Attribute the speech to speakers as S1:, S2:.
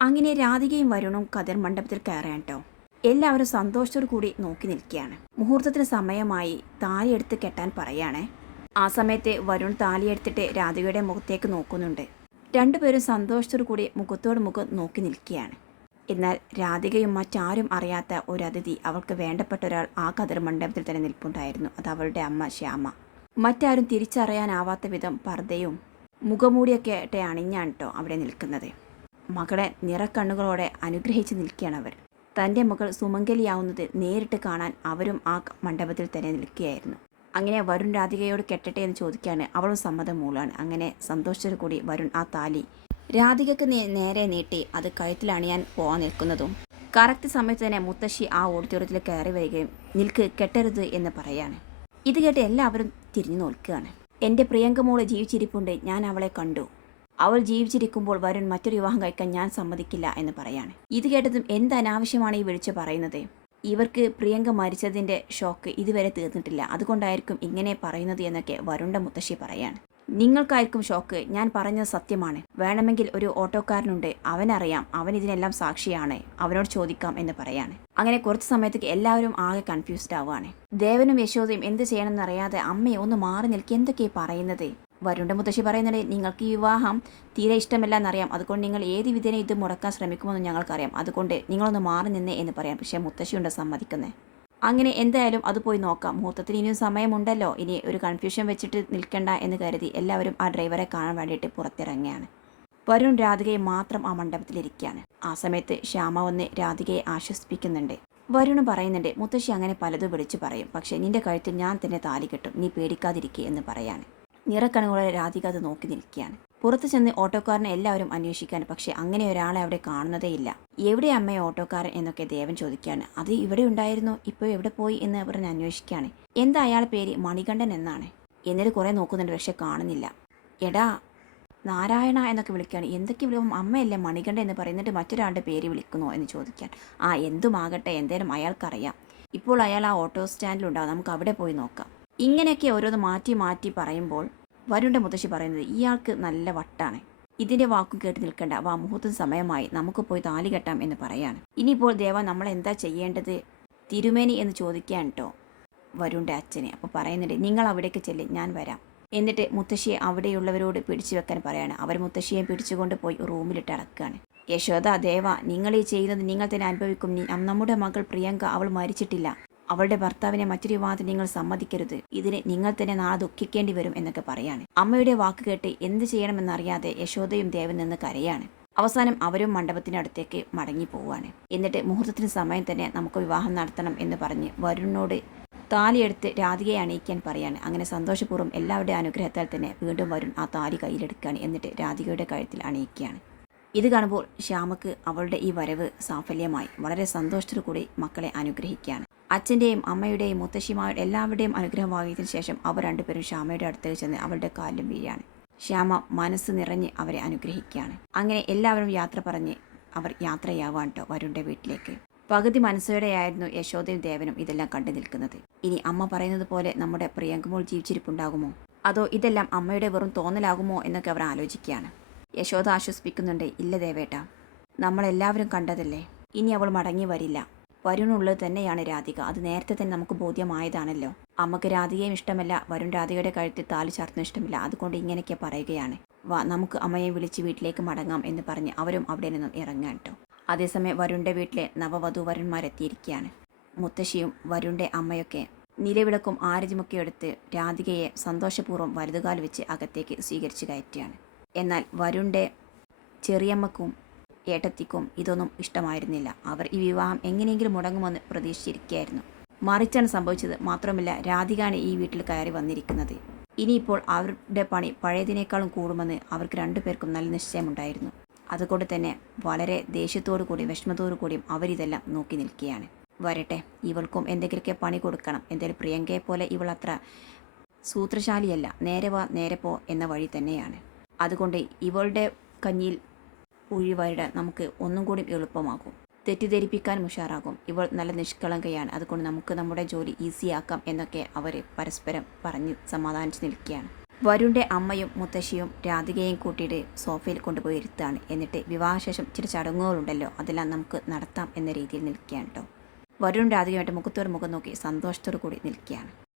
S1: അങ്ങനെ രാധികയും വരുണും കതിർ മണ്ഡപത്തിൽ കയറാൻ കേട്ടോ എല്ലാവരും സന്തോഷത്തോടു കൂടി നോക്കി നിൽക്കുകയാണ്. മുഹൂർത്തത്തിന് സമയമായി താലിയെടുത്ത് കെട്ടാൻ പറയാണേ. ആ സമയത്ത് വരുൺ താലിയെടുത്തിട്ട് രാധികയുടെ മുഖത്തേക്ക് നോക്കുന്നുണ്ട്. രണ്ടുപേരും സന്തോഷത്തോടു കൂടി മുഖത്തോട് മുഖം നോക്കി നിൽക്കുകയാണ്. എന്നാൽ രാധികയും മറ്റാരും അറിയാത്ത ഒരു അതിഥി അവൾക്ക് വേണ്ടപ്പെട്ട ഒരാൾ ആ കതിർ മണ്ഡപത്തിൽ തന്നെ നിൽപ്പുണ്ടായിരുന്നു. അത് അവളുടെ അമ്മ ശ്യാമ. മറ്റാരും തിരിച്ചറിയാനാവാത്ത വിധം പർദ്ദയും മുഖമൂടിയൊക്കെ ആയിട്ട് അണിഞ്ഞാണ് കേട്ടോ അവിടെ നിൽക്കുന്നത്. മകളെ നിറക്കണ്ണുകളോടെ അനുഗ്രഹിച്ചു നിൽക്കുകയാണ് അവർ തന്റെ മകൾ സുമംഗലിയാവുന്നത് നേരിട്ട് കാണാൻ അവരും ആ മണ്ഡപത്തിൽ തന്നെ നിൽക്കുകയായിരുന്നു. അങ്ങനെ വരുൺ രാധികയോട് കെട്ടട്ടെ എന്ന് ചോദിക്കാണ് അവളും സമ്മതം മൂളാണ്. അങ്ങനെ സന്തോഷത്തോടു കൂടി വരുൺ ആ താലി രാധികക്ക് നേരെ നീട്ടി അത് കഴുത്തിലാണ് ഞാൻ പോകാൻ നിൽക്കുന്നതും. കറക്റ്റ് സമയത്ത് തന്നെ മുത്തശ്ശി ആ ഓഡിറ്റോറിയത്തിൽ കയറി വരികയും നിൽക്ക് കെട്ടരുത് എന്ന് പറയാണ്. ഇത് കേട്ട് എല്ലാവരും തിരിഞ്ഞു നോക്കുകയാണ്. എന്റെ പ്രിയങ്കമോൾ ജീവിച്ചിരിപ്പുണ്ട്. ഞാൻ അവളെ കണ്ടു. അവൾ ജീവിച്ചിരിക്കുമ്പോൾ വരുൺ മറ്റൊരു വിവാഹം കഴിക്കാൻ ഞാൻ സമ്മതിക്കില്ല എന്ന് പറയാണ്. ഇത് കേട്ടതും എന്ത് അനാവശ്യമാണ് ഈ വിളിച്ച് പറയുന്നത്? ഇവർക്ക് പ്രിയങ്ക മരിച്ചതിന്റെ ഷോക്ക് ഇതുവരെ തീർന്നിട്ടില്ല. അതുകൊണ്ടായിരിക്കും ഇങ്ങനെ പറയുന്നത് എന്നൊക്കെ വരുണ്ട മുത്തശ്ശി പറയാണ്. നിങ്ങൾക്കായിരിക്കും ഷോക്ക് ഞാൻ പറഞ്ഞത് സത്യമാണ്. വേണമെങ്കിൽ ഒരു ഓട്ടോക്കാരനുണ്ട്. അവനറിയാം. അവൻ ഇതിനെല്ലാം സാക്ഷിയാണ്. അവനോട് ചോദിക്കാം എന്ന് പറയാണ്. അങ്ങനെ കുറച്ച് സമയത്തേക്ക് എല്ലാവരും ആകെ കൺഫ്യൂസ്ഡ് ആവുകയാണ്. ദേവനും യശോദയും എന്ത് ചെയ്യണമെന്നറിയാതെ അമ്മയെ ഒന്ന് മാറി നിൽക്കി എന്തൊക്കെയാ പറയുന്നത്? വരുണ്ട. മുത്തശ്ശി പറയുന്നത് നിങ്ങൾക്ക് ഈ വിവാഹം തീരെ ഇഷ്ടമല്ല എന്നറിയാം. അതുകൊണ്ട് നിങ്ങൾ ഏത് വിധേന ഇത് മുടക്കാൻ ശ്രമിക്കുമെന്ന് ഞങ്ങൾക്കറിയാം. അതുകൊണ്ട് നിങ്ങളൊന്ന് മാറി നിന്നേ എന്ന് പറയാം. പക്ഷേ മുത്തശ്ശിയുണ്ട് സമ്മതിക്കുന്നത് അങ്ങനെ എന്തായാലും അത് പോയി നോക്കാം. മുഹൂർത്തത്തിന് ഇനിയും സമയമുണ്ടല്ലോ. ഇനി ഒരു കൺഫ്യൂഷൻ വെച്ചിട്ട് നിൽക്കണ്ട എന്ന് കരുതി എല്ലാവരും ആ ഡ്രൈവറെ കാണാൻ വേണ്ടിയിട്ട് പുറത്തിറങ്ങുകയാണ്. വരുൺ രാധികയെ മാത്രം ആ മണ്ഡപത്തിലിരിക്കുകയാണ്. ആ സമയത്ത് ശ്യാമ വന്ന് രാധികയെ ആശ്വസിപ്പിക്കുന്നുണ്ട്. വരുണ് പറയുന്നുണ്ട് മുത്തശ്ശി അങ്ങനെ പലതും വിളിച്ചു പറയും. പക്ഷേ നിന്റെ കഴുത്തിൽ ഞാൻ തന്നെ താലി കെട്ടും. നീ പേടിക്കാതിരിക്കേ എന്ന് പറയാണ്. നിറക്കണുകളെ രാധിക അത് നോക്കി നിൽക്കുകയാണ്. പുറത്തു ചെന്ന് ഓട്ടോക്കാരനെ എല്ലാവരും അന്വേഷിക്കാൻ പക്ഷെ അങ്ങനെ ഒരാളെ അവിടെ കാണുന്നതേയില്ല എവിടെ അമ്മയെ ഓട്ടോക്കാരൻ എന്നൊക്കെ ദേവൻ ചോദിക്കുകയാണ്. അത് ഇവിടെ ഉണ്ടായിരുന്നു ഇപ്പോൾ എവിടെ പോയി എന്ന് പറഞ്ഞ് അന്വേഷിക്കുകയാണ്. എന്താ അയാളെ പേര്? മണികണ്ഠൻ എന്നാണ്. എന്നിട്ട് കുറേ നോക്കുന്നുണ്ട് പക്ഷെ കാണുന്നില്ല. എടാ നാരായണ എന്നൊക്കെ വിളിക്കുകയാണ്. എന്തൊക്കെ വിളിക്കും അമ്മയല്ലേ മണികണ്ഠൻ എന്ന് പറയുന്നിട്ട് മറ്റൊരാളുടെ പേര് വിളിക്കുന്നു എന്ന് ചോദിക്കാൻ ആ എന്തുമാകട്ടെ എന്തേലും അയാൾക്കറിയാം. ഇപ്പോൾ അയാൾ ആ ഓട്ടോ സ്റ്റാൻഡിലുണ്ടാവും നമുക്ക് അവിടെ പോയി നോക്കാം. ഇങ്ങനെയൊക്കെ ഓരോന്ന് മാറ്റി മാറ്റി പറയുമ്പോൾ വരുണ്ട മുത്തശ്ശി പറയുന്നത് ഇയാൾക്ക് നല്ല വട്ടാണ്. ഇതിന്റെ വാക്കും കേട്ട് നിൽക്കണ്ട വാ മുഹൂർത്തം സമയമായി. നമുക്ക് പോയി താലി കെട്ടാം എന്ന് പറയാണ്. ഇനിയിപ്പോൾ ദേവ നമ്മൾ എന്താ ചെയ്യേണ്ടത്? തിരുമേനി എന്ന് ചോദിക്കാൻ കേട്ടോ വരുണ്ട അച്ഛനെ. അപ്പോൾ പറയുന്നുണ്ട് നിങ്ങൾ അവിടേക്ക് ചെല്ലി ഞാൻ വരാം. എന്നിട്ട് മുത്തശ്ശിയെ അവിടെയുള്ളവരോട് പിടിച്ചു വെക്കാൻ പറയാണ്. അവർ മുത്തശ്ശിയെ പിടിച്ചുകൊണ്ട് പോയി റൂമിലിട്ട് അടക്കുകയാണ് യശോദ ദേവ നിങ്ങൾ ഈ ചെയ്യുന്നത് നിങ്ങൾ തന്നെ അനുഭവിക്കും. നമ്മുടെ മകൾ പ്രിയങ്ക അവൾ മരിച്ചിട്ടില്ല. അവളുടെ ഭർത്താവിനെ മറ്റൊരു വിവാഹത്തിന് നിങ്ങൾ സമ്മതിക്കരുത്. ഇതിന് നിങ്ങൾ തന്നെ നാളെ ദുഃഖിക്കേണ്ടി വരും എന്നൊക്കെ പറയാണ്. അമ്മയുടെ വാക്ക് കേട്ട് എന്ത് ചെയ്യണമെന്നറിയാതെ യശോദയും ദേവൻ നിന്ന് കരയാണ്. അവസാനം അവരും മണ്ഡപത്തിന്റെ അടുത്തേക്ക് മടങ്ങി പോവുകയാണ്. എന്നിട്ട് മുഹൂർത്തത്തിന് സമയം തന്നെ നമുക്ക് വിവാഹം നടത്തണം എന്ന് പറഞ്ഞ് വരുണിനോട് താലിയെടുത്ത് രാധികയെ അണിയിക്കാൻ പറയാണ്. അങ്ങനെ സന്തോഷപൂർവം എല്ലാവരുടെയും അനുഗ്രഹത്താൽ തന്നെ വീണ്ടും വരുൺ ആ താലി കയ്യിലെടുക്കുകയാണ് എന്നിട്ട് രാധികയുടെ കഴുത്തിൽ അണിയിക്കുകയാണ്. ഇത് കാണുമ്പോൾ ശ്യാമക്ക് അവളുടെ ഈ വരവ് സാഫല്യമായി. വളരെ സന്തോഷത്തോടു കൂടി മക്കളെ അനുഗ്രഹിക്കുകയാണ്. അച്ഛന്റെയും അമ്മയുടെയും മുത്തശ്ശിമാരുടെ എല്ലാവരുടെയും അനുഗ്രഹം വാങ്ങിയതിനു ശേഷം അവർ രണ്ടുപേരും ശ്യാമയുടെ അടുത്തേക്ക് ചെന്ന് അവളുടെ കാലിലും വീഴാണ്. ശ്യാമ മനസ്സ് നിറഞ്ഞ് അവരെ അനുഗ്രഹിക്കുകയാണ്. അങ്ങനെ എല്ലാവരും യാത്ര പറഞ്ഞ് അവർ യാത്രയാവാൻ കേട്ടോ വരുണിന്റെ വീട്ടിലേക്ക്. പകുതി മനസ്സോടെയായിരുന്നു യശോദയും ദേവനും ഇതെല്ലാം കണ്ടു നിൽക്കുന്നത്. ഇനി അമ്മ പറയുന്നത് പോലെ നമ്മുടെ പ്രിയങ്കമോൾ ജീവിച്ചിരിപ്പുണ്ടാകുമോ? അതോ ഇതെല്ലാം അമ്മയുടെ വെറും തോന്നലാകുമോ എന്നൊക്കെ അവർ ആലോചിക്കുകയാണ്. യശോദ ആശ്വസിപ്പിക്കുന്നുണ്ട് ഇല്ല ദേവേട്ട നമ്മളെല്ലാവരും കണ്ടതല്ലേ? ഇനി അവൾ മടങ്ങി വരില്ല. വരുണുള്ളത് തന്നെയാണ് രാധിക. അത് നേരത്തെ തന്നെ നമുക്ക് ബോധ്യമായതാണല്ലോ. അമ്മയ്ക്ക് രാധികയും ഇഷ്ടമല്ല വരുൺ രാധികയുടെ കഴുത്തിൽ താലി ചാർത്തും ഇഷ്ടമില്ല. അതുകൊണ്ട് ഇങ്ങനെയൊക്കെ പറയുകയാണ്. വാ നമുക്ക് അമ്മയെ വിളിച്ച് വീട്ടിലേക്ക് മടങ്ങാം എന്ന് പറഞ്ഞ് അവരും അവിടെ നിന്നും ഇറങ്ങാൻ കേട്ടോ അതേസമയം വരുണിന്റെ വീട്ടിലെ നവവധു വരന്മാരെത്തിയിരിക്കുകയാണ് മുത്തശ്ശിയും വരുണിന്റെ അമ്മയൊക്കെ നിലവിളക്കും ആരതിമൊക്കെ എടുത്ത് രാധികയെ സന്തോഷപൂർവം വലതുകാൽ വെച്ച് അകത്തേക്ക് സ്വീകരിച്ചു കയറ്റുകയാണ്. എന്നാൽ വരുണിന്റെ ചെറിയമ്മക്കും ഏട്ടത്തിക്കും ഇതൊന്നും ഇഷ്ടമായിരുന്നില്ല. അവർ ഈ വിവാഹം എങ്ങനെയെങ്കിലും മുടങ്ങുമെന്ന് പ്രതീക്ഷിച്ചിരിക്കുകയായിരുന്നു മറിച്ചാണ് സംഭവിച്ചത് മാത്രമല്ല രാധികാണ് ഈ വീട്ടിൽ കയറി വന്നിരിക്കുന്നത്. ഇനിയിപ്പോൾ അവരുടെ പണി പഴയതിനേക്കാളും കൂടുമെന്ന് അവർക്ക് രണ്ടുപേർക്കും നല്ല നിശ്ചയമുണ്ടായിരുന്നു. അതുകൊണ്ട് തന്നെ വളരെ ദേഷ്യത്തോടു കൂടിയും വിഷമത്തോടു കൂടിയും അവരിതെല്ലാം നോക്കി നിൽക്കുകയാണ് വരട്ടെ ഇവൾക്കും എന്തെങ്കിലുമൊക്കെ പണി കൊടുക്കണം. എന്തായാലും പ്രിയങ്കയെ പോലെ ഇവൾ അത്ര സൂത്രശാലിയല്ല. നേരെ വാ നേരെ പോ എന്ന വഴി തന്നെയാണ്. അതുകൊണ്ട് ഇവളുടെ കഞ്ഞിയിൽ ഉഴിവാരിടാൻ നമുക്ക് ഒന്നും കൂടി എളുപ്പമാകും. തെറ്റിദ്ധരിപ്പിക്കാനും ഉഷാറാകും. ഇവൾ നല്ല നിഷ്കളങ്കയാണ്. അതുകൊണ്ട് നമുക്ക് നമ്മുടെ ജോലി ഈസിയാക്കാം എന്നൊക്കെ അവർ പരസ്പരം പറഞ്ഞ് സമാധാനിച്ച് നിൽക്കുകയാണ്. വരുണിന്റെ അമ്മയും മുത്തശ്ശിയും രാധികയും കൂട്ടിയിട്ട് സോഫയിൽ കൊണ്ടുപോയി ഇരുത്താണ് എന്നിട്ട് വിവാഹശേഷം ചില ചടങ്ങുകളുണ്ടല്ലോ അതെല്ലാം നമുക്ക് നടത്താം എന്ന രീതിയിൽ നിൽക്കുകയാണ് കേട്ടോ വരുൺ രാധികയുമായിട്ട് മുഖത്തോട് മുഖം നോക്കി സന്തോഷത്തോടു കൂടി നിൽക്കുകയാണ്.